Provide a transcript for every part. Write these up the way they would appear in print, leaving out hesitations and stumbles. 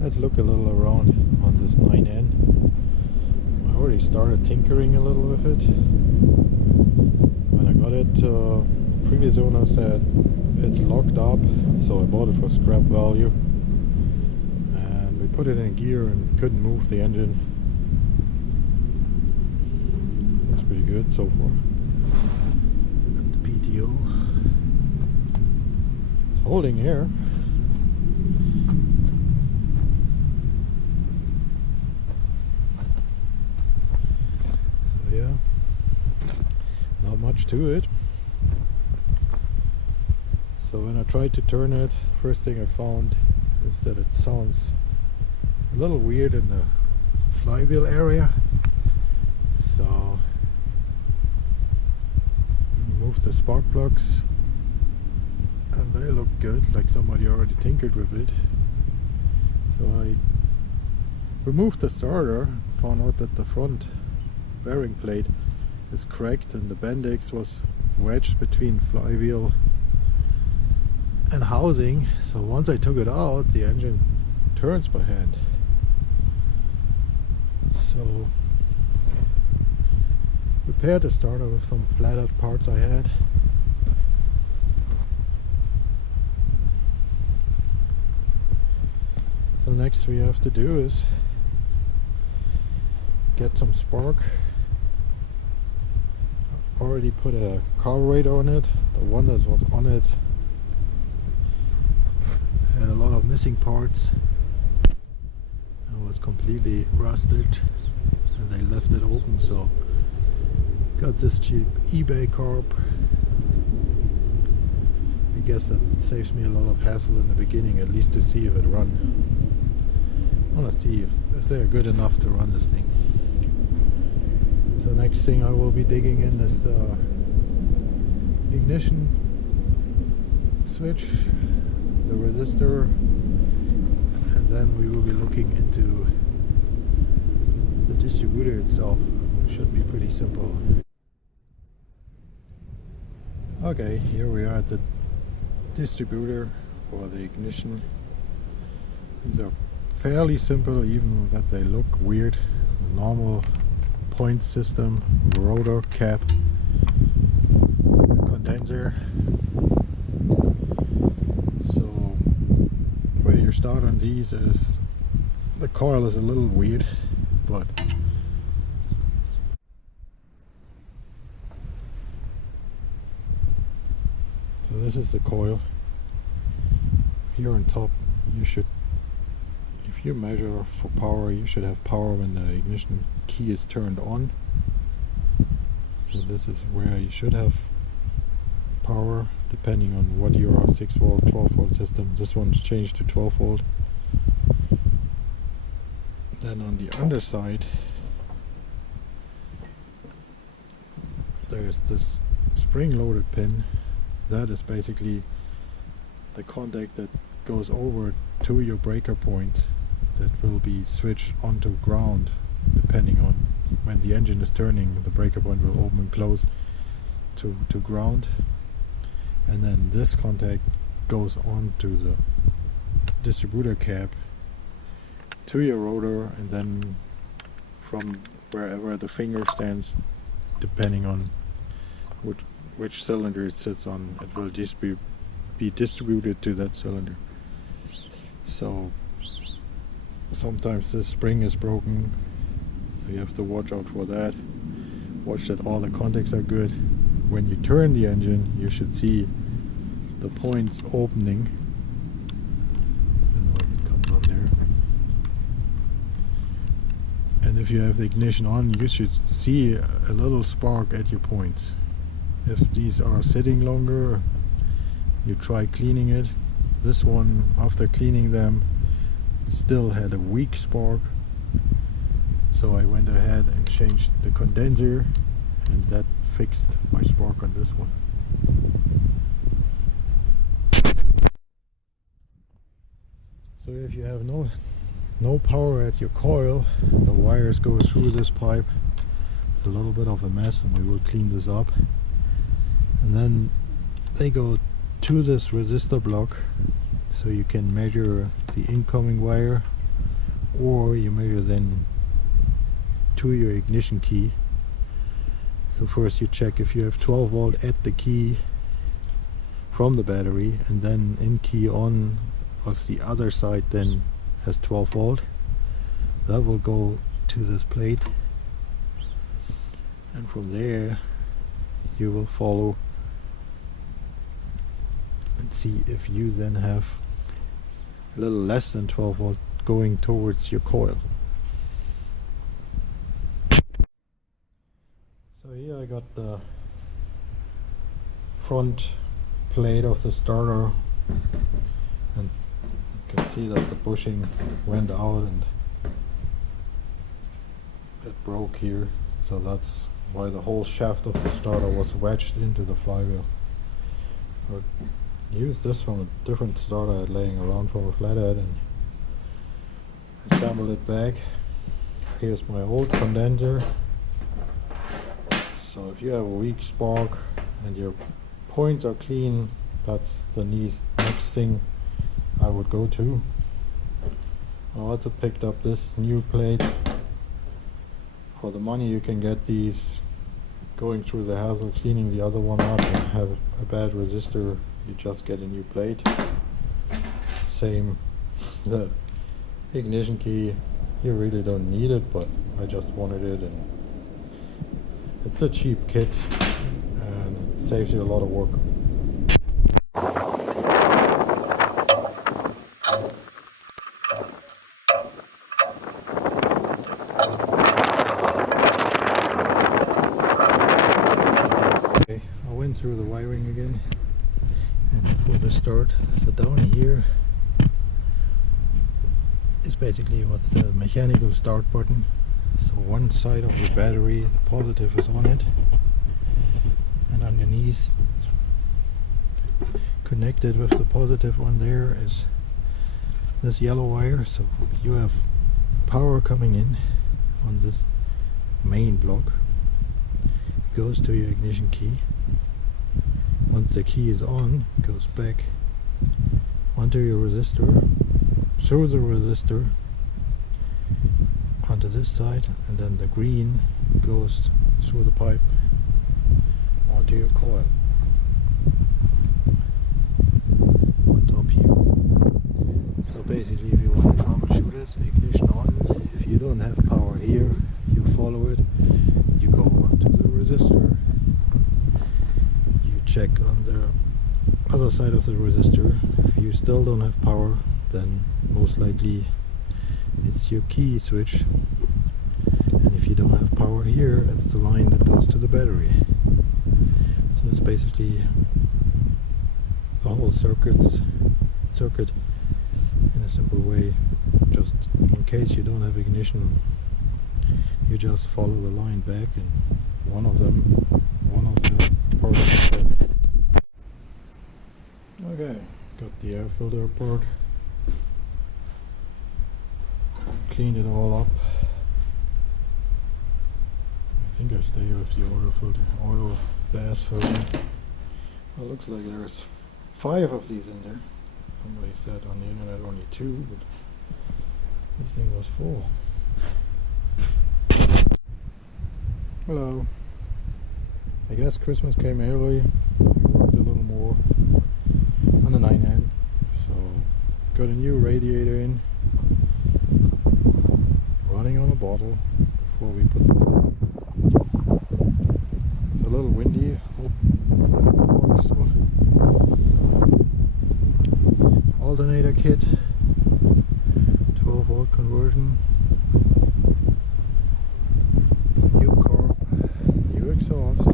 Let's look a little around on this 9N. I already started tinkering a little with it. When I got it, the previous owner said it's locked up, so I bought it for scrap value. And we put it in gear and couldn't move the engine. Looks pretty good so far. Got the PTO. It's holding here. Yeah, not much to it. So when I tried to turn it, the first thing I found is that it sounds a little weird in the flywheel area. So remove the spark plugs and they look good, like somebody already tinkered with it. So I removed the starter, found out that the front bearing plate is cracked and the Bendix was wedged between flywheel and housing. So once I took it out, the engine turns by hand. So repaired the starter with some flatted parts I had. So next we have to do is get some spark. Already put a carburetor on it. The one that was on it had a lot of missing parts. It was completely rusted and they left it open, so got this cheap eBay carb. I guess that saves me a lot of hassle in the beginning, at least to see if it runs. I want to see if they're good enough to run this thing. So next thing I will be digging in is the ignition switch, the resistor, and then we will be looking into the distributor itself, which should be pretty simple. Okay, here we are at the distributor for the ignition. These are fairly simple, even that they look weird. Normal point system, rotor cap, condenser. So where you start on these is the coil is a little weird, but so this is the coil. Here on top you should, if you measure for power, you should have power when the ignition key is turned on. So this is where you should have power, depending on what your 6 volt, 12 volt system. This one's changed to 12 volt. Then on the underside there's this spring loaded pin. That is basically the contact that goes over to your breaker point that will be switched onto ground. Depending on when the engine is turning, the breaker point will open and close to ground, and then this contact goes on to the distributor cap to your rotor, and then from wherever the finger stands, depending on which cylinder it sits on, it will just be distributed to that cylinder. So sometimes this spring is broken, so you have to watch out for that. Watch that all the contacts are good. When you turn the engine, you should see the points opening. I don't know if it comes on there. And if you have the ignition on, you should see a little spark at your points. If these are sitting longer, you try cleaning it. This one, after cleaning them, still had a weak spark, so I went ahead and changed the condenser, and that fixed my spark on this one. So if you have no power at your coil, the wires go through this pipe. It's a little bit of a mess, and we will clean this up. And then they go to this resistor block, so you can measure the incoming wire or you measure then to your ignition key. So first you check if you have 12 volt at the key from the battery, and then in key on of the other side then has 12 volt. That will go to this plate, and from there you will follow and see if you then have a little less than 12 volt going towards your coil. So here I got the front plate of the starter, and you can see that the bushing went out and it broke here, so that's why the whole shaft of the starter was wedged into the flywheel. So I used this from a different starter I had laying around from a flathead and assembled it back. Here's my old condenser. So if you have a weak spark and your points are clean, that's the next thing I would go to. I also picked up this new plate. For the money you can get these going through the hassle cleaning the other one up and have a bad resistor, you just get a new plate. Same, the ignition key, you really don't need it, but I just wanted it, and it's a cheap kit and it saves you a lot of work. Okay, I went through the wiring again, and for the start, so down here is basically what's the mechanical start button. So one side of the battery, the positive is on it, and underneath, connected with the positive one there, is this yellow wire. So you have power coming in on this main block. It goes to your ignition key. Once the key is on, it goes back onto your resistor, through the resistor onto this side, and then the green goes through the pipe onto your coil on top here. So basically, if you want to troubleshoot this, ignition on. If you don't have power here, you follow it, you go onto the resistor, you check on the other side of the resistor. If you still don't have power, then most likely it's your key switch, and if you don't have power here, it's the line that goes to the battery. So it's basically the whole circuit in a simple way. Just in case you don't have ignition, you just follow the line back, and one of the parts is dead. Okay, got the air filter apart. Cleaned it all up. I think I stay with the oil bass filter. Well, it looks like there's 5 of these in there. Somebody said on the internet only 2, but this thing was full. Hello. I guess Christmas came early. We worked a little more on the 9N, so got a new radiator in. Running on a bottle before we put the motor on. It's a little windy. Hope it works still. Alternator kit, 12 volt conversion, new carb, new exhaust.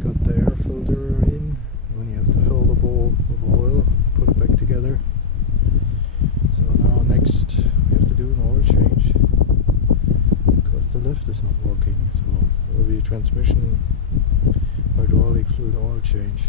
Got the air filter in. When you have to fill the bowl with oil, put it back together. So now next we have to do an oil change because the lift is not working. So there will be a transmission hydraulic fluid oil change.